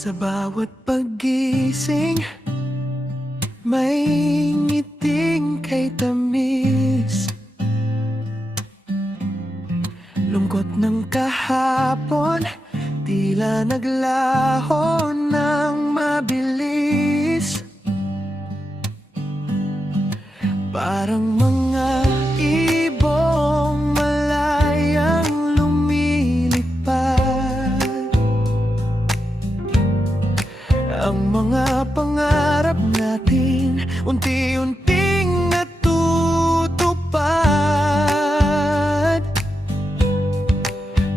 Sa bawat paggising, may ngiting kay tamis. Lungkot ng kahapon, tila naglaho ng mabilis. Parang mga ibong malayang lumilipad. Ang mga pangarap natin unti-unting natutupad.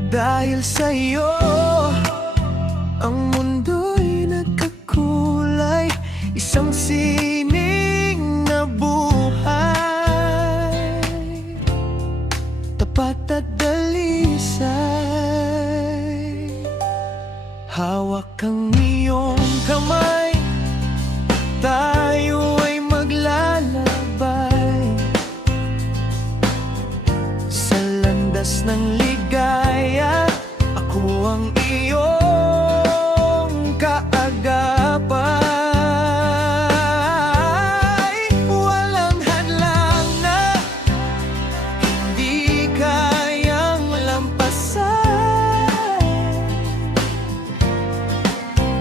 Dahil sa'yo, ang mundo'y nagkakulay, isang sining na buhay, tapat at dalisay. Hawak ang iyong kamay, tayo ay maglalakbay sa landas ng ligaya. Ako ang iyong kaagapay. Walang hadlang na hindi kayang lampasan,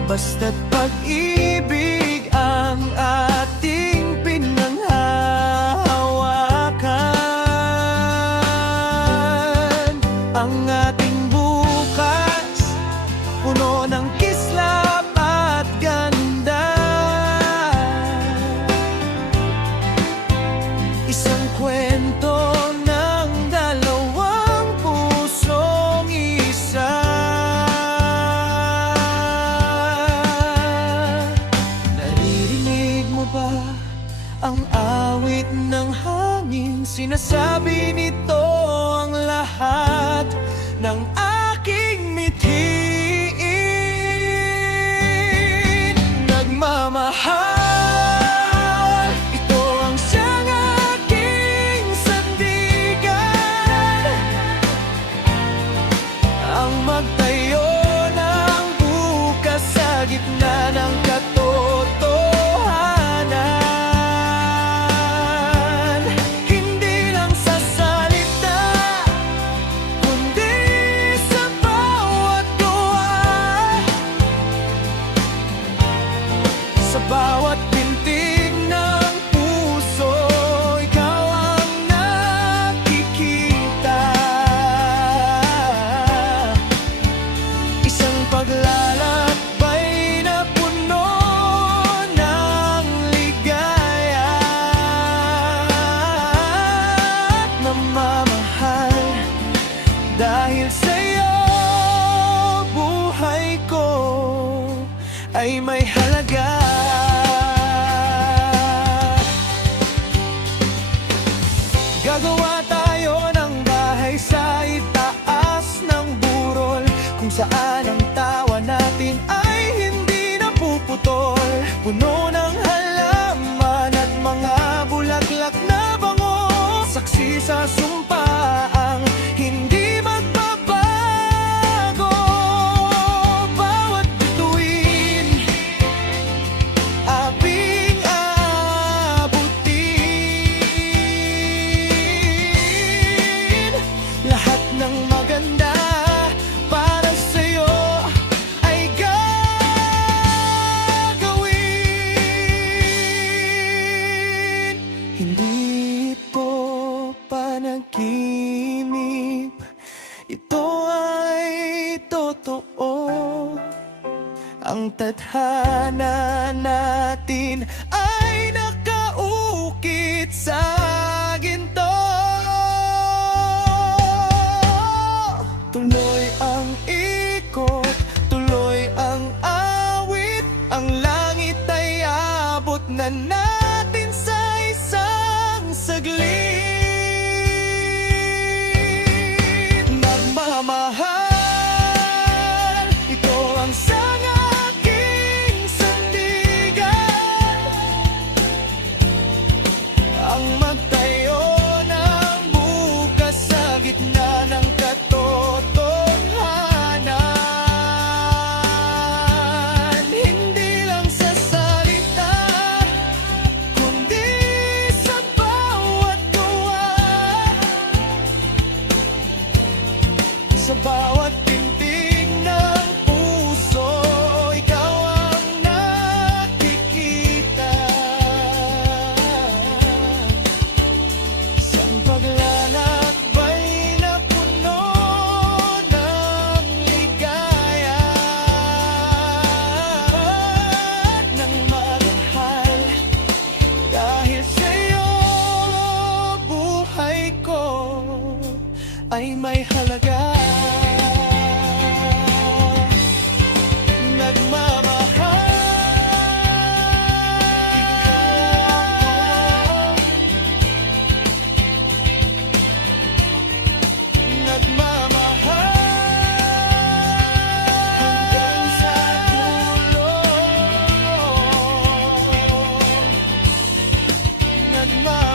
basta't pag-ibig ang ating pinanghahawakan. Ang ating bukas, puno ng kislap at ganda. Isang kwento ng dalawang pusong isa. Naririnig mo ba ang awit ng hangin? Sinasabi nito ang lahat ng aking mithiin. Nagmamahal, ito ang siyang aking sandigan. Ang magtayo ng bukas sa gitna ng katotohanan. Hindi lang sa salita, kundi sa bawat gawa. Sa bawat pintig ng puso, ikaw ang nakikita. Isang paglalakbay na puno ng ligaya at namamahal. Dahil sa'yo, buhay ko ay may halaga. Gagawa tayo ng bahay sa itaas ng burol, kung saan ang tawa natin ay hindi napuputol. Puno ng halaman at mga bulaklak na bango, saksi sa sumpaang hindi magbabago. Bawat bituin aming aabutin. Lahat ng maganda para sa'yo ay gagawin. Hindi ito panaginip, ito ay totoo. Ang tadhana natin ay nakaukit sa ginto. Tuloy ang ikot, tuloy ang awit, ang langit ay abot na natin sa isang saglit. Nagmamahal, ito ang sang aking sandigan. Ang magtayo ng bukas sa gitna ng katotohanan. ay may halaga. Hanggang sa dulo. Nagmamahal.